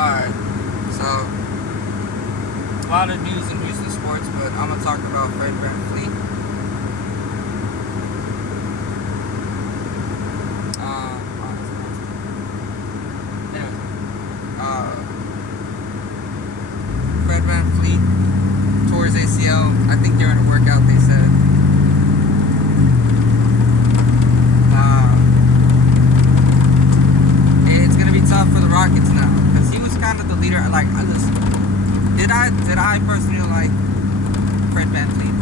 Alright, so a lot of news in Houston sports, but I'm gonna talk about Fred VanVleet. Anyway, Fred VanVleet tore his ACL. I think during a workout, they said. It's gonna be tough for the Rockets now because he was kind of the leader. Like, listen, did I personally like Fred VanVleet?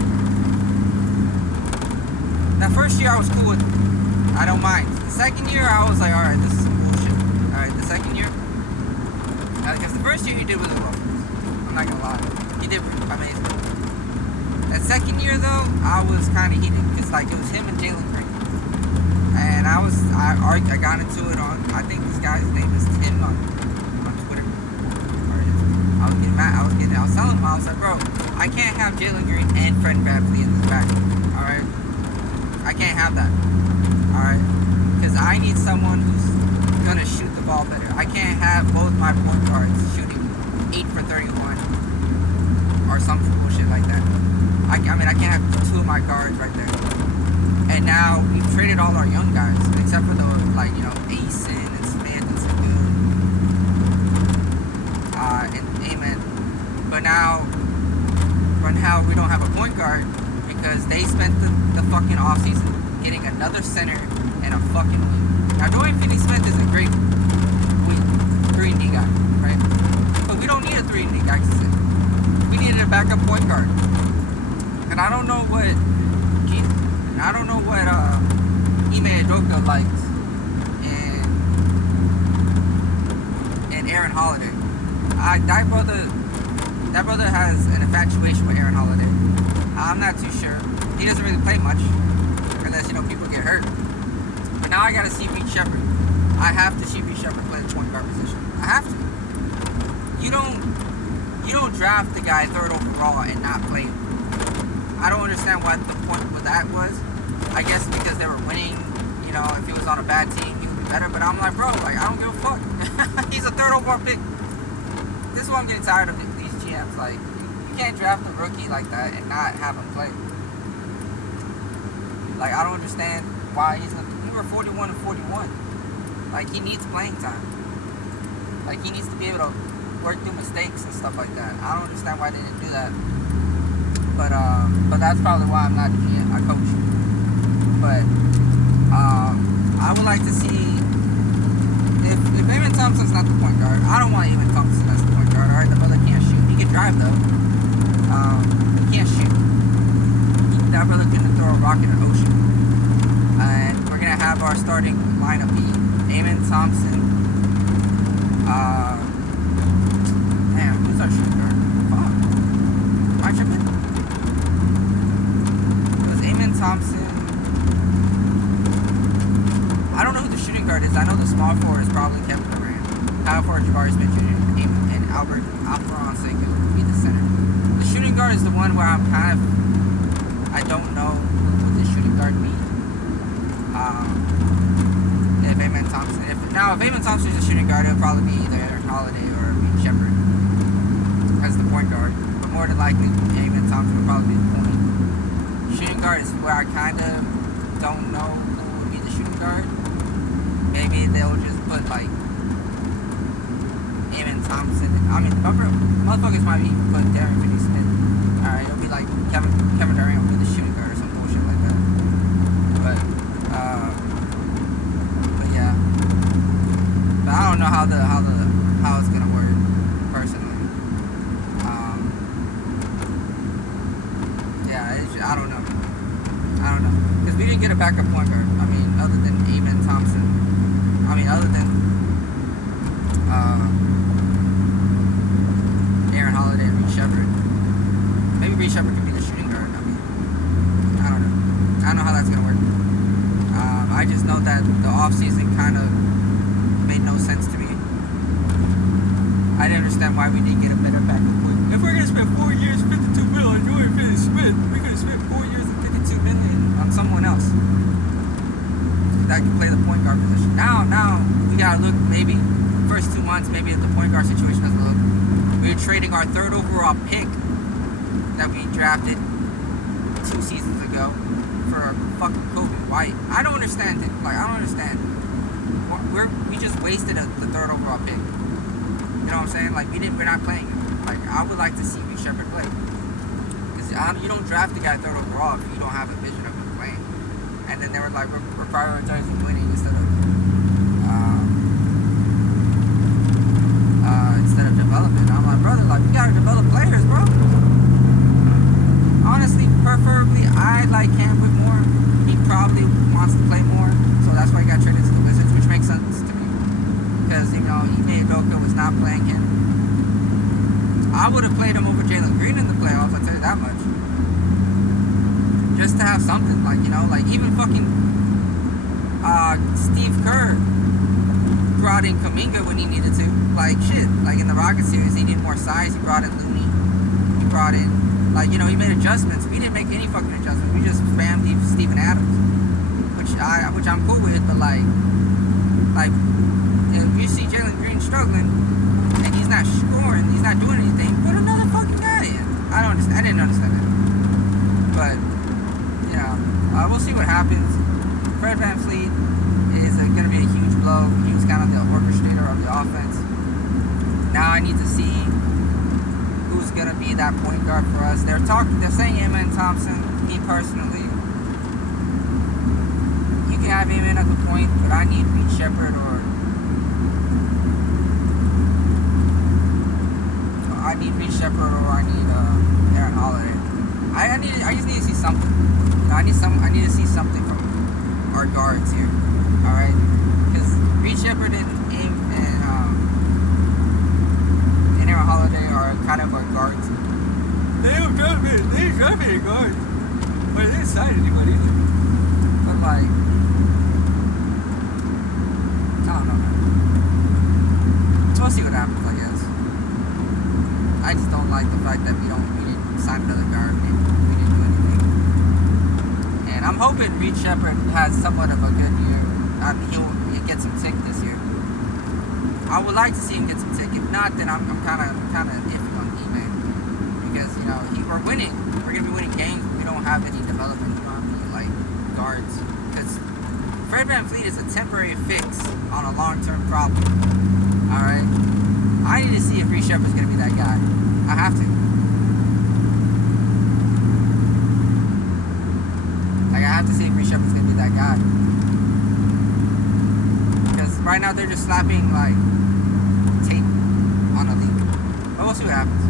That first year I was cool with him. I don't mind. The second year I was like, all right, this is some bullshit. All right, the second year, because the first year he did was a rough. I'm not gonna lie, he did amazing. That second year though, I was kind of heated because like it was him and Jalen Green, and I got into it on, I think this guy's name is Tim on Twitter. I was getting mad. I was telling him, I was like, bro, I can't have Jalen Green and Fred VanVleet in this back. All right, I can't have that. All right, because I need someone who's gonna shoot the ball better. I can't have both my point guards shooting 8 for 31 or some bullshit like that. I mean, I can't have two of my guards right there. And now we've traded all our young guys, except for the, like, you know, Asen and Smith and Sagoon, and Amen. But now we don't have a point guard because they spent the fucking offseason getting another center and a fucking wing. Now, Dorian Finney-Smith is a great 3-and-D guy, right? But we don't need a 3-and-D guy to sit. We needed a backup point guard. And I don't know what Ime Udoka likes and Aaron Holiday. That brother has an infatuation with Aaron Holiday. I'm not too sure. He doesn't really play much unless, you know, people get hurt. But now I gotta see Reed Shepherd. I have to see Reed Shepherd play the point guard position. I have to. You don't draft the guy 3rd overall and not play him. I don't understand what the point with that was. I guess because they were winning, you know, if he was on a bad team, he would be better. But I'm like, bro, like, I don't give a fuck. He's a 3rd overall pick. This is why I'm getting tired of these GMs. Like, you can't draft a rookie like that and not have him play. Like, I don't understand why we were 41 and 41. Like, he needs playing time. Like, he needs to be able to work through mistakes and stuff like that. I don't understand why they didn't do that. But that's probably why I'm not a GM. I coach. But I would like to see if Eamon Thompson's not the point guard. I don't want Eamon Thompson as the point guard. All right, the brother can't shoot. He can drive though. He can't shoot. That brother couldn't throw a rock in an ocean. And we're gonna have our starting lineup be Eamon Thompson. Damn, who's our shooting guard? Fuck. Am I tripping? Thompson. I don't know who the shooting guard is. I know the small forward is probably Kevin Durant. Power forward Jabari Smith Jr. and Albert Alphonse would be the center. The shooting guard is the one where I'm kind of, I don't know who would the shooting guard be. If Eamon Thompson. If Eamon Thompson is the shooting guard, it'll probably be either Aaron Holiday or Reed Shepherd as the point guard. But more than likely, Eamon Thompson will probably be the point. Shooting guard is where I kind of don't know who would be the shooting guard. Maybe they'll just put like Eamon Thompson. I mean, motherfuckers might even put Dorian Finney-Smith. Alright, it'll be like Kevin Durant will be the shooting guard or some bullshit like that. But yeah. But I don't know how it's gonna work personally. I don't know. Because we didn't get a backup point guard. I mean, other than Eamon Thompson. I mean, other than Aaron Holiday and Reed Shepherd. Maybe Reed Shepherd could be the shooting guard. I mean, I don't know. I don't know how that's going to work. I just know that the offseason kind of made no sense to me. I didn't understand why we didn't get a better backup point. If we're going to spend 4 years, $52 million on Dorian Finney-Smith, we could have spent 4 years and $52 million on someone else that can play the point guard position. Now we gotta look maybe first 2 months, maybe if the point guard situation doesn't look. We were trading our 3rd overall pick that we drafted 2 seasons ago for fucking Kobe White. I don't understand it. Like, I don't understand. We just wasted the 3rd overall pick. You know what I'm saying? Like, we're not playing. Like, I would like to see Reed Sheppard play. Because you don't draft a guy 3rd overall if you don't have a vision of him playing. And then they were like, we're prioritizing winning instead of development. I'm like, brother, like, we gotta develop players, bro. Honestly, preferably, I like Cam Whitmore. He probably wants to play more, so that's why he got traded to the Wizards, which makes sense to me. Because, you know, Ime Udoka was not playing him. I would have played him over Jalen Green in the playoffs, I'll tell you that much. Just to have something, like, you know, like, even fucking Steve Kerr brought in Kuminga when he needed to. Like, shit, like in the Rockets series, he needed more size. He brought in Looney. He brought in, like, you know, he made adjustments. We didn't make any fucking adjustments. We just spammed Steven Adams, which I'm cool with. But like if you see Jalen Green struggling and he's not scoring, he's not doing anything, put another fucking guy in. I didn't understand it. But yeah, we'll see what happens. Fred VanVleet is going to be a huge blow. He was kind of the orchestrator of the offense. Now I need to see who's going to be that point guard for us. They're saying Amen Thompson. Me personally, you can have Amen at the point, but I need Reed Sheppard or I need Aaron Holiday. I just need to see something. You know, I need to see something from our guards here. All right, because Reed Sheppard and Aaron Holiday are kind of our guards. They've got to be a guard. But they didn't sign anybody either. But like, I don't know, man. So we'll see what happens, I guess. I just don't like the fact that we didn't sign another guard. We didn't do anything. And I'm hoping Reed Sheppard has somewhat of a good year. I mean, he'll get some tick this year. I would like to see him get some tick. If not, then I'm kind of iffy on Ime. Because, you know, we're winning. We're going to be winning games, but we don't have any development, you know what I mean, like guards. Because Fred VanVleet is a temporary fix on a long-term problem. Alright? I need to see if Reed Sheppard's going to be that guy. I have to. Like, I have to see if Reed Sheppard's going to be that guy. Because right now they're just slapping, like, tape on a league. But we'll see what happens.